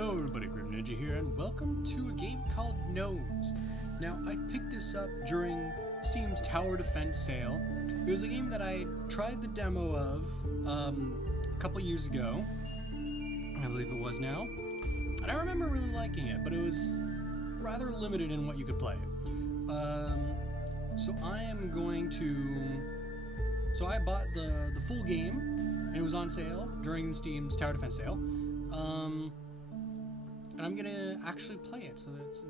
Hello everybody, Grim Ninja here, and welcome to a game called Gnomes. Now, I picked this up during Steam's Tower Defense sale. It was a game that I tried the demo of a couple years ago, I believe it was now, and I remember really liking it, but it was rather limited in what you could play. So I bought the full game, and it was on sale during Steam's Tower Defense sale. And I'm gonna actually play it. So it's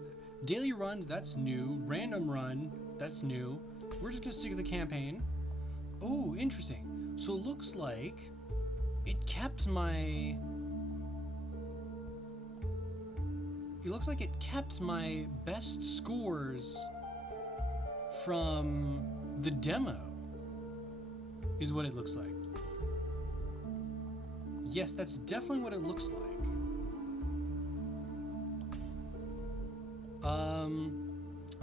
daily runs, that's new. Random run, that's new. We're just gonna stick to the campaign. Oh, interesting. So it looks like it kept my best scores from the demo, is what it looks like. Yes, that's definitely what it looks like.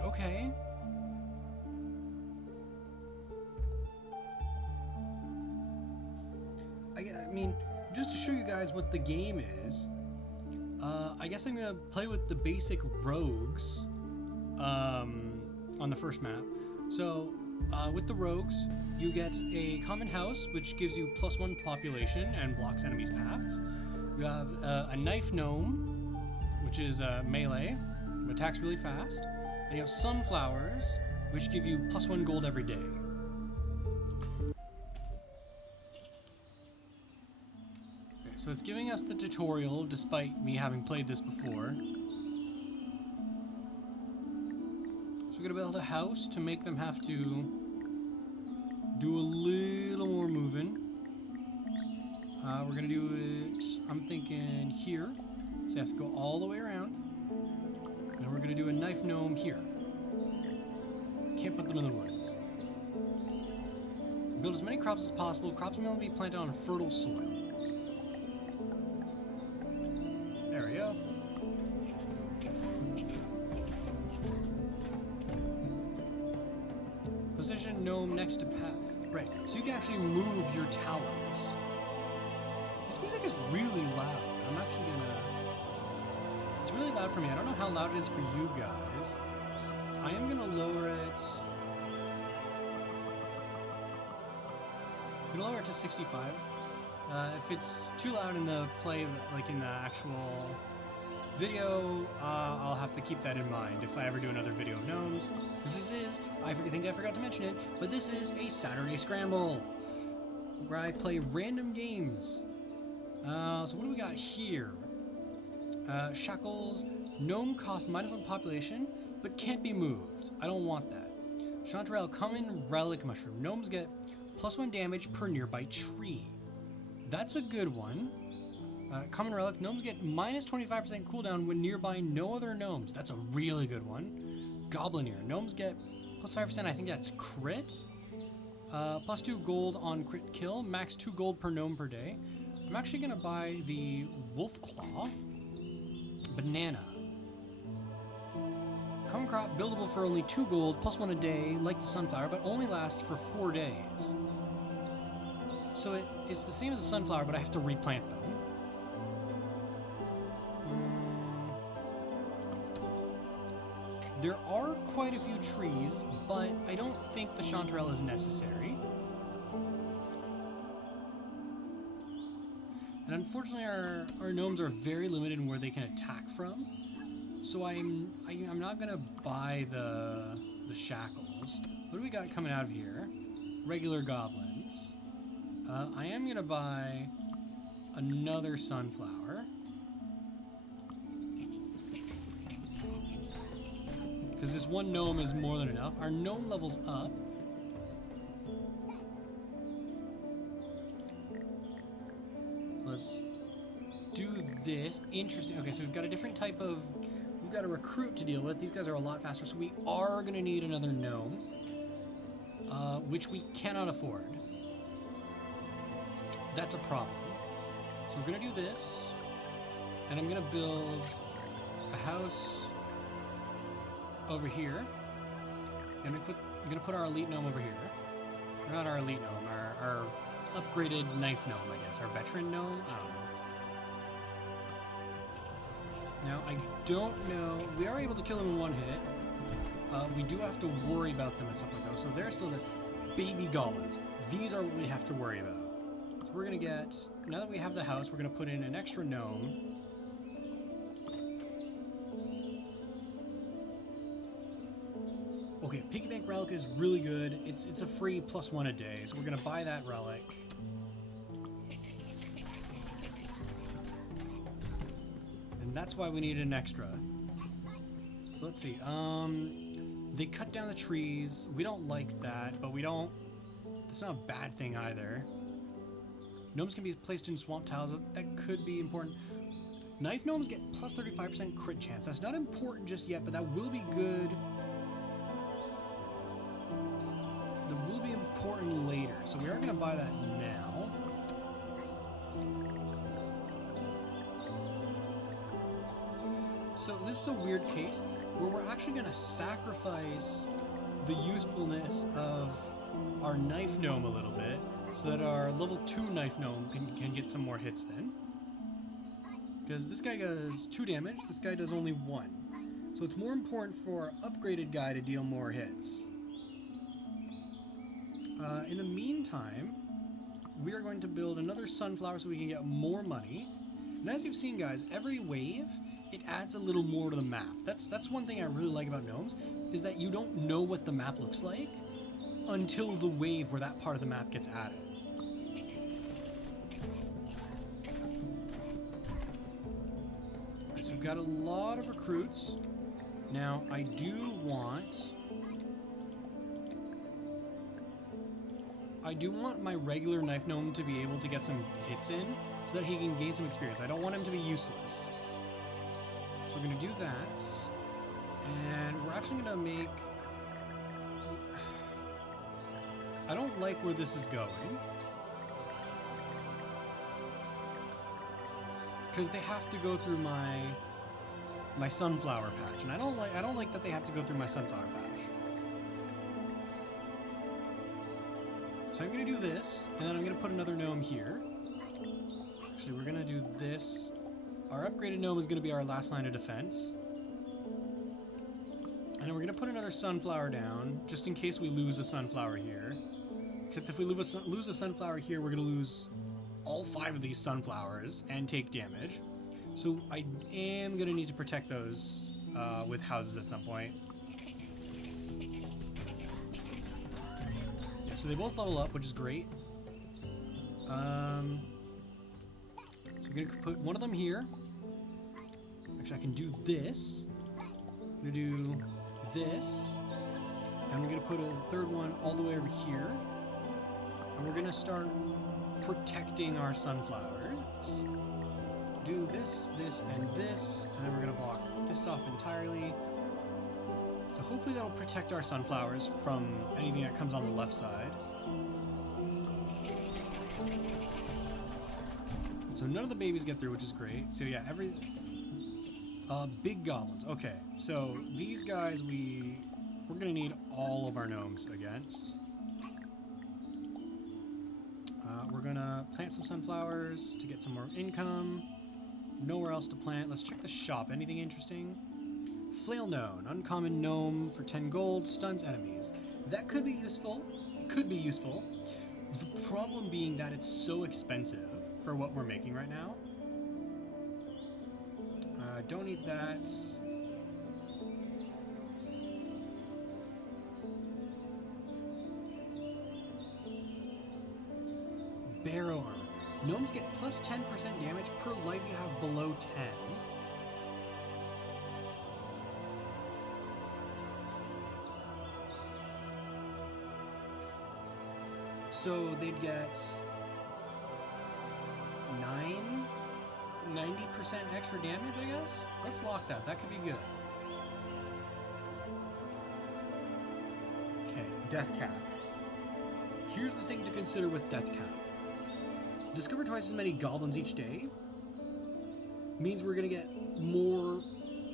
Okay. I mean, just to show you guys what the game is, I guess I'm gonna play with the basic rogues on the first map. So, with the rogues, you get a common house, which gives you +1 population and blocks enemies' paths. You have a knife gnome, which is melee, attacks really fast. And you have sunflowers, which give you +1 gold every day. Okay, so it's giving us the tutorial, despite me having played this before. So we're gonna build a house to make them have to do a little more moving. We're gonna do it, I'm thinking here. So you have to go all the way around. And we're gonna do a knife gnome here. Can't put them in the woods. Build as many crops as possible. Crops may only be planted on fertile soil. There we go. Position gnome next to path. Right, so you can actually move your towers. This music is really loud. I'm actually gonna... It's really loud for me. I don't know how loud it is for you guys. I am gonna lower it... I'm gonna lower it to 65. If it's too loud in the play, like in the actual video, I'll have to keep that in mind if I ever do another video of Gnomes. Because this is, I think I forgot to mention it, but this is a Saturday Scramble, where I play random games. So what do we got here? Shackles. Gnome cost -1 population, but can't be moved. I don't want that. Chanterelle, common relic mushroom. Gnomes get +1 damage per nearby tree. That's a good one. Common relic. Gnomes get -25% cooldown when nearby no other gnomes. That's a really good one. Goblin ear. Gnomes get +5%. I think that's crit. +2 gold on crit kill. Max 2 gold per gnome per day. I'm actually gonna buy the wolf claw. Banana. Common crop, buildable for only 2 gold, +1 a day, like the sunflower, but only lasts for 4 days. So it's the same as the sunflower, but I have to replant them. There are quite a few trees, but I don't think the chanterelle is necessary. And unfortunately, our gnomes are very limited in where they can attack from. So I'm not gonna buy the shackles. What do we got coming out of here? Regular goblins. I am gonna buy another sunflower. Because this one gnome is more than enough. Our gnome level's up. Let's do this. Interesting. Okay, so we've got a different type of... We've got a recruit to deal with. These guys are a lot faster, so we are going to need another gnome. Which we cannot afford. That's a problem. So we're going to do this. And I'm going to build a house over here. And I'm going to put our elite gnome over here. Or not our elite gnome, our upgraded knife gnome, I guess. Our veteran gnome? I don't know. Now, I don't know. We are able to kill them in one hit. We do have to worry about them at some point, though. So they're still the baby goblins. These are what we have to worry about. So we're going to get... Now that we have the house, we're going to put in an extra gnome. Okay, Piggy Bank Relic is really good. It's a free +1 a day, so we're going to buy that relic. And that's why we need an extra. So let's see. They cut down the trees. We don't like that, but we don't... That's not a bad thing either. Gnomes can be placed in swamp tiles. That could be important. Knife gnomes get plus 35% crit chance. That's not important just yet, but that will be good. That will be important later. So we are going to buy that now. So this is a weird case where we're actually going to sacrifice the usefulness of our knife gnome a little bit so that our level 2 knife gnome can get some more hits in. Because this guy does 2 damage, this guy does only 1. So it's more important for our upgraded guy to deal more hits. In the meantime, we are going to build another sunflower so we can get more money. And as you've seen, guys, every wave, it adds a little more to the map. That's one thing I really like about gnomes, is that you don't know what the map looks like until the wave where that part of the map gets added. Right, so we've got a lot of recruits. Now, I do want my regular knife gnome to be able to get some hits in so that he can gain some experience. I don't want him to be useless. So we're going to do that. And we're actually going to make... I don't like where this is going. Because they have to go through my sunflower patch. And I don't like that they have to go through my sunflower patch. So I'm going to do this, and then I'm going to put another gnome here. Actually, we're going to do this. Our upgraded gnome is going to be our last line of defense. And then we're going to put another sunflower down, just in case we lose a sunflower here. Except if we lose a sunflower here, we're going to lose all 5 of these sunflowers and take damage. So I am going to need to protect those with houses at some point. So they both level up, which is great. So I'm going to put one of them here. Actually, I can do this. I'm going to do this. And we're going to put a third one all the way over here. And we're going to start protecting our sunflowers. Do this, this, and this. And then we're going to block this off entirely. So hopefully that'll protect our sunflowers from anything that comes on the left side. So none of the babies get through, which is great. So yeah, big goblins. Okay, so these guys we're gonna need all of our gnomes against. We're gonna plant some sunflowers to get some more income. Nowhere else to plant. Let's check the shop. Anything interesting? Flail Gnome, uncommon gnome for 10 gold, stuns enemies. That could be useful. It could be useful. The problem being that it's so expensive for what we're making right now. Don't need that. Barrow armor. Gnomes get plus 10% damage per life you have below 10. So they'd get 90% extra damage, I guess? Let's lock that. That could be good. Okay, death cap. Here's the thing to consider with death cap. Discover twice as many goblins each day means we're going to get more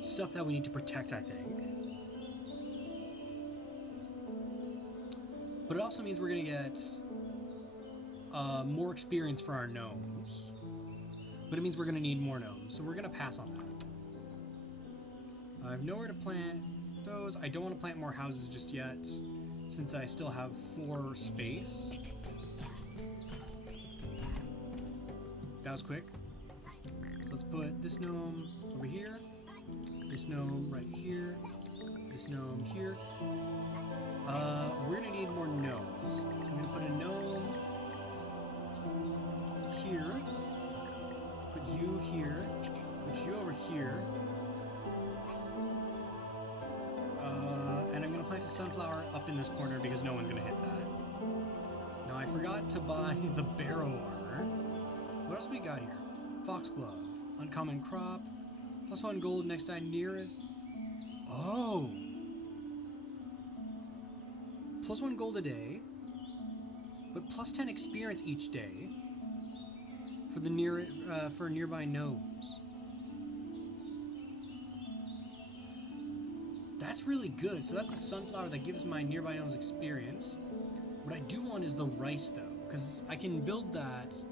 stuff that we need to protect, I think. But it also means we're going to get more experience for our gnomes. But it means we're going to need more gnomes, so we're going to pass on that. I have nowhere to plant those. I don't want to plant more houses just yet, since I still have 4 space. That was quick. So let's put this gnome over here, this gnome right here, this gnome here. We're gonna need more gnomes. I'm gonna put a gnome here, put you here, put you over here, and I'm gonna plant a sunflower up in this corner because no one's gonna hit that. Now I forgot to buy the barrow armor. What else we got here? Foxglove, uncommon crop, +1 gold next time nearest. Oh! +1 gold a day, but +10 experience each day for the for nearby gnomes. That's really good. So that's a sunflower that gives my nearby gnomes experience. What I do want is the rice though, because I can build that.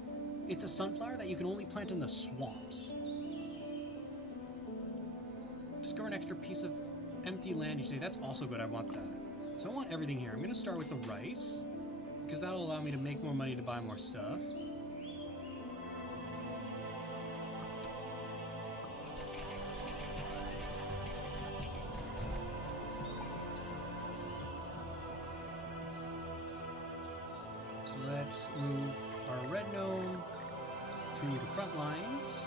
It's a sunflower that you can only plant in the swamps. Discover an extra piece of empty land each day. That's also good. I want that. So I want everything here. I'm going to start with the rice, because that'll allow me to make more money to buy more stuff. So let's move our red gnome to the front lines.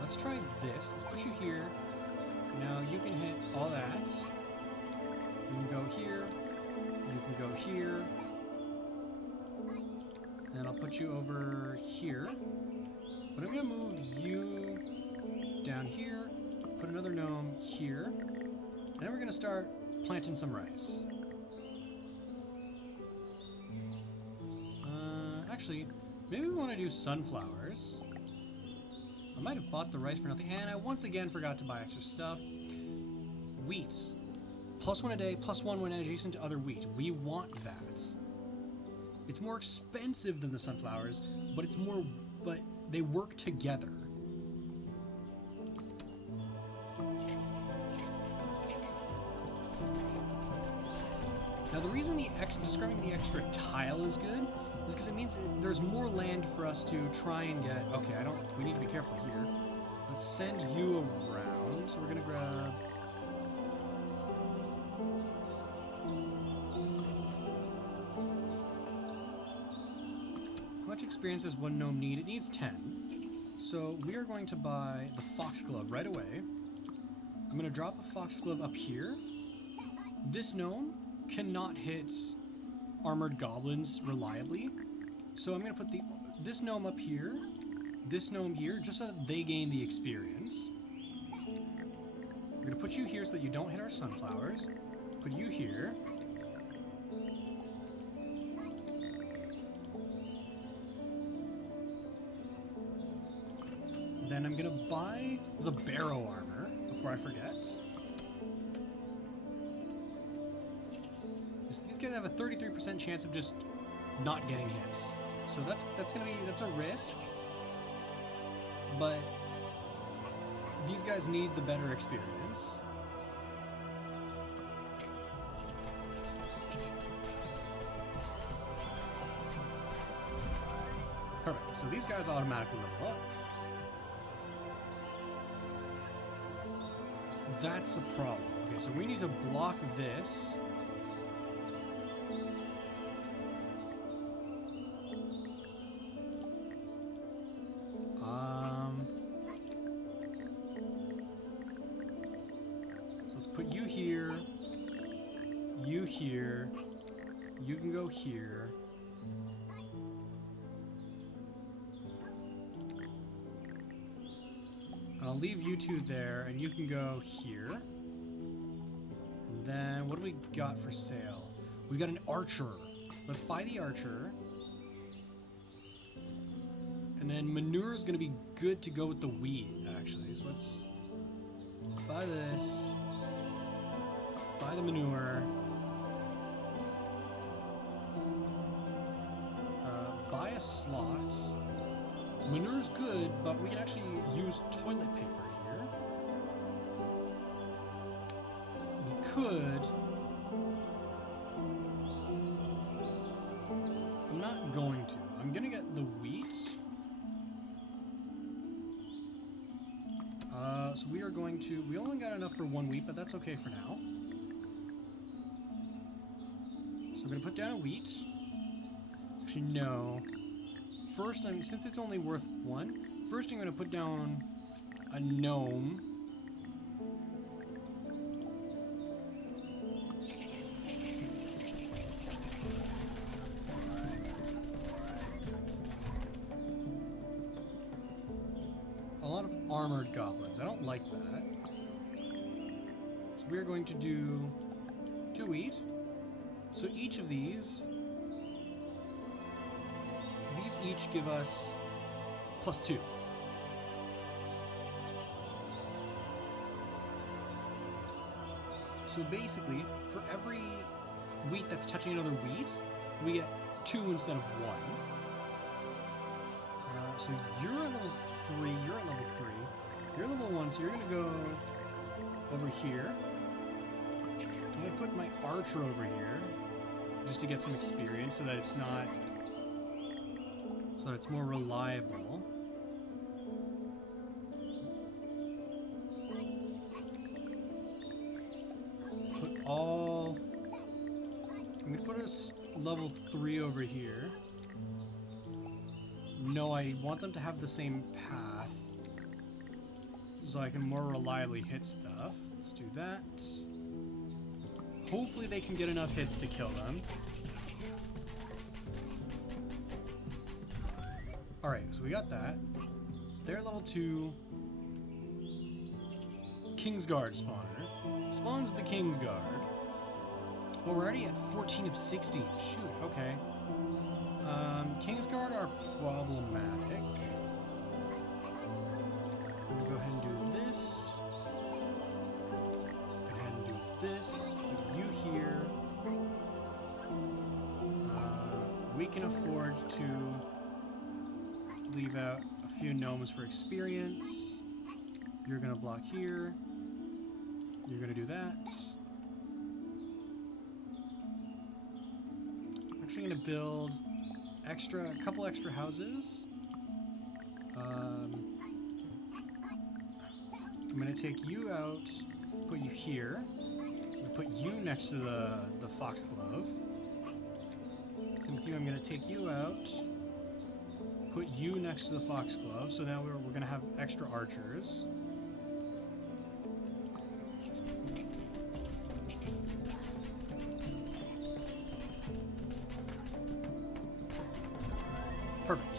Let's try this. Let's put you here. Now you can hit all that. You can go here. You can go here. And I'll put you over here. But I'm going to move you down here. Put another gnome here. And then we're going to start planting some rice. Actually, maybe we want to do sunflowers. I might have bought the rice for nothing, and I once again forgot to buy extra stuff. Wheat. +1 a day, +1 when adjacent to other wheat. We want that. It's more expensive than the sunflowers, but but they work together. Now the reason describing the extra tile is good is because it means there's more land for us to try and get. Okay, we need to be careful here. Let's send you around. So we're gonna grab. How much experience does one gnome need? It needs 10. So we are going to buy the foxglove right away. I'm gonna drop a foxglove up here. This gnome cannot hit armored goblins reliably, so I'm going to put this gnome up here, this gnome here, just so that they gain the experience. We're going to put you here so that you don't hit our sunflowers. Put you here. Then I'm going to buy the barrow armor before I forget. These guys have a 33% chance of just not getting hit. So that's a risk. But these guys need the better experience. Perfect. So these guys automatically level up. That's a problem. Okay, so we need to block this. Put you here, you here, you can go here. I'll leave you two there, and you can go here. And then, what do we got for sale? We got an archer. Let's buy the archer. And then manure is going to be good to go with the wheat, actually. So let's buy this. Buy the manure. Buy a slot. Manure's good, but we can actually use toilet paper here. We could... I'm not going to. I'm gonna get the wheat. So we are going to... We only got enough for 1 wheat, but that's okay for now. So I'm gonna put down a wheat. Actually, no. First, since it's only worth 1, first I'm gonna put down a gnome. A lot of armored goblins. I don't like that. So we're going to do 2 wheat. So each of these each give us +2. So basically, for every wheat that's touching another wheat, we get 2 instead of 1. So you're at level 3, you're at level 3, you're level 1, so you're going to go over here. I'm going to put my archer over here, just to get some experience so that it's not... so that it's more reliable. Put all... I'm going to put a level 3 over here. No, I want them to have the same path, so I can more reliably hit stuff. Let's do that. Hopefully they can get enough hits to kill them. Alright, so we got that. So they're level 2. Kingsguard spawner. Spawns the Kingsguard. Oh, we're already at 14 of 16. Shoot, okay. Kingsguard are problematic. I'm gonna go ahead and do this. Go ahead and do this. Put you here. We can afford to leave out a few gnomes for experience. You're gonna block here. You're gonna do that. I'm actually gonna build a couple extra houses. I'm gonna take you out, put you here. I'm gonna put you next to the foxglove. Same with you, I'm gonna take you out, put you next to the foxglove, so now we're gonna have extra archers. Perfect.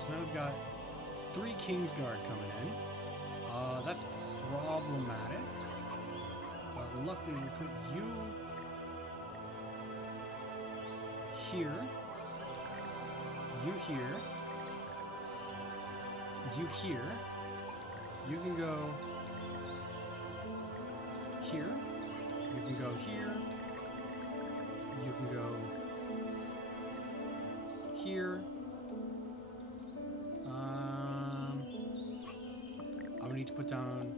So now we've got 3 Kingsguard coming in. That's problematic. Luckily, we put you here, you here, you here. You can go here. You can go here. You can go here. I'm gonna need to put down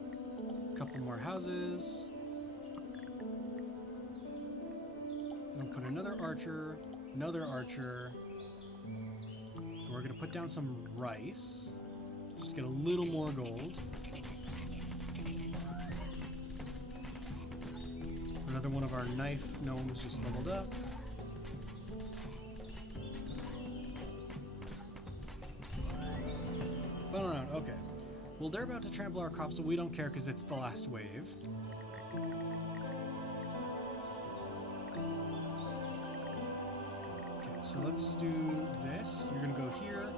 a couple more houses. I'm gonna put another archer, and we're gonna put down some rice, just to get a little more gold. Another one of our knife gnomes just leveled up. Fun around, okay. Well, they're about to trample our crops, so we don't care because it's the last wave. Okay, so let's do this. You're gonna go here.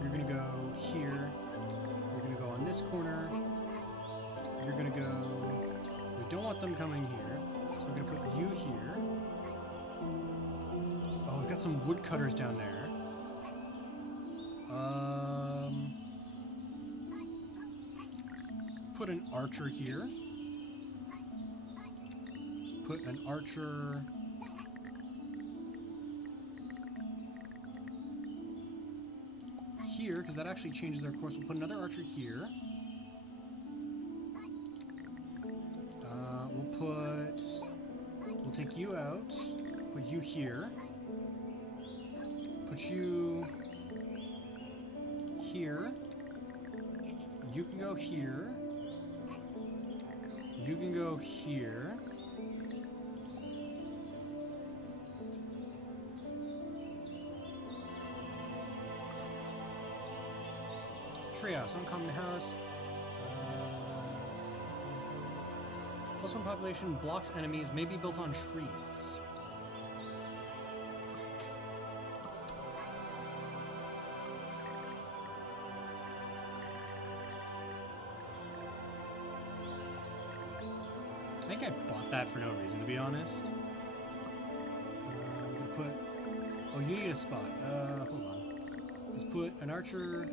You're gonna go here. You're gonna go on this corner. You're gonna go... We don't want them coming here, so we're gonna put you here. Oh, we've got some woodcutters down there. Let's put an archer here. Let's put an archer... here, because that actually changes their course. We'll put another archer here. We'll take you out. Put you here. Put you here. You can go here. You can go here. Treehouse, uncommon house. +1 population, blocks enemies, may be built on trees. I think I bought that for no reason, to be honest. I'm gonna put... Oh, you need a spot. Hold on. Let's put an archer...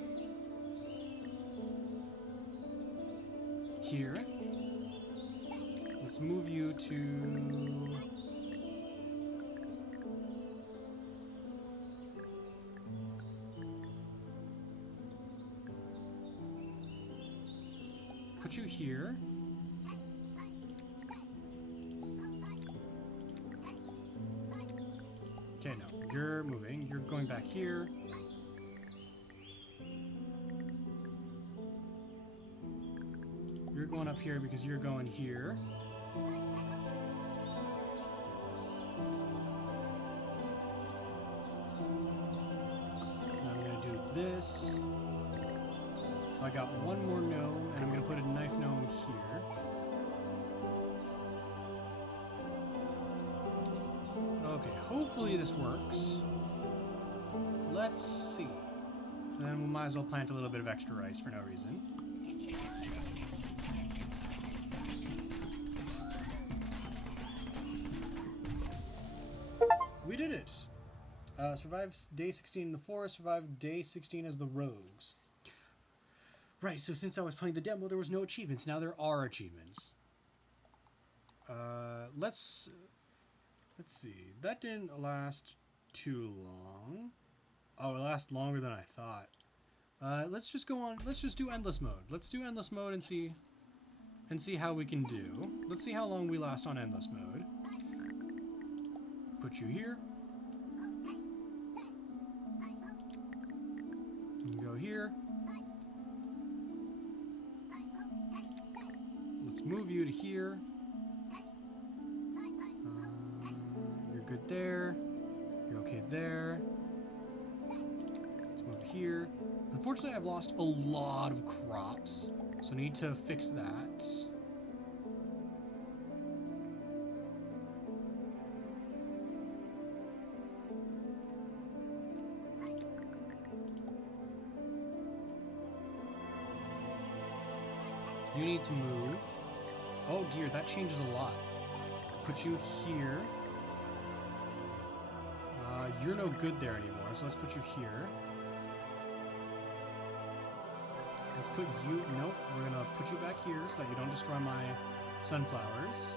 here. Let's move you to... Put you here. Okay, no. You're moving. You're going back here. You're going up here because you're going here. Now I'm going to do this. So I got one more gnome, and I'm going to put a knife gnome here. Okay, hopefully this works. Let's see. And then we might as well plant a little bit of extra rice for no reason. We did it! Survived day 16 in the forest, survived day 16 as the rogues. Right, so since I was playing the demo, there was no achievements. Now there are achievements. Let's see. That didn't last too long. Oh, it lasted longer than I thought. Let's just go on. Let's just do endless mode. Let's do endless mode and see how we can do. Let's see how long we last on endless mode. Put you here. You go here. Let's move you to here. You're good there. You're okay there. Let's move here. Unfortunately, I've lost a lot of crops, so I need to fix that. You need to move. Oh dear, that changes a lot. Let's put you here. You're no good there anymore, so let's put you here. Let's put you... Nope, we're gonna put you back here so that you don't destroy my sunflowers.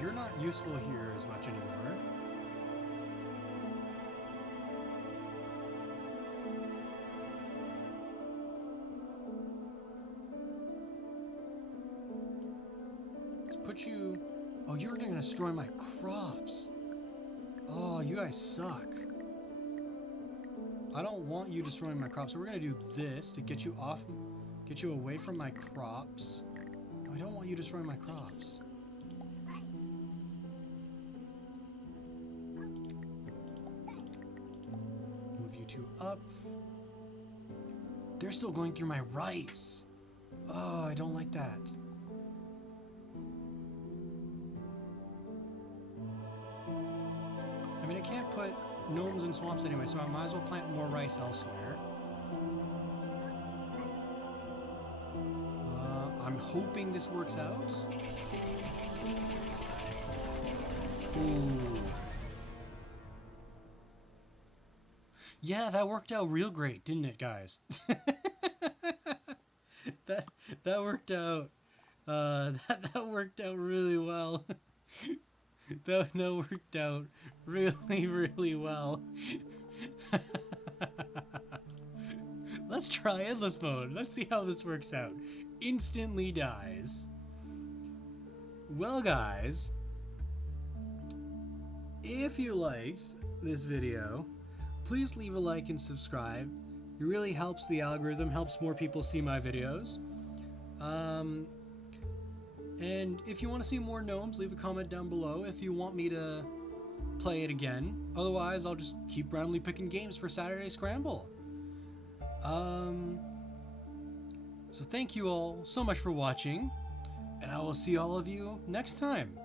You're not useful here as much anymore. Put you... Oh, you're gonna destroy my crops. Oh, you guys suck. I don't want you destroying my crops, so we're gonna do this to get you off, get you away from my crops. I don't want you destroying my crops. Move you two up. They're still going through my rice. Oh, I don't like that. I mean, I can't put gnomes in swamps anyway, so I might as well plant more rice elsewhere. I'm hoping this works out. Ooh. Yeah, that worked out real great, didn't it, guys? that worked out. That worked out really well. That worked out really, really well. let's try endless mode. Let's see how this works out. Instantly dies. Well, guys, if you liked this video, please leave a like and subscribe. It really helps the algorithm, helps more people see my videos. And if you want to see more gnomes, leave a comment down below if you want me to play it again. Otherwise, I'll just keep randomly picking games for Saturday Scramble. So thank you all so much for watching, and I will see all of you next time.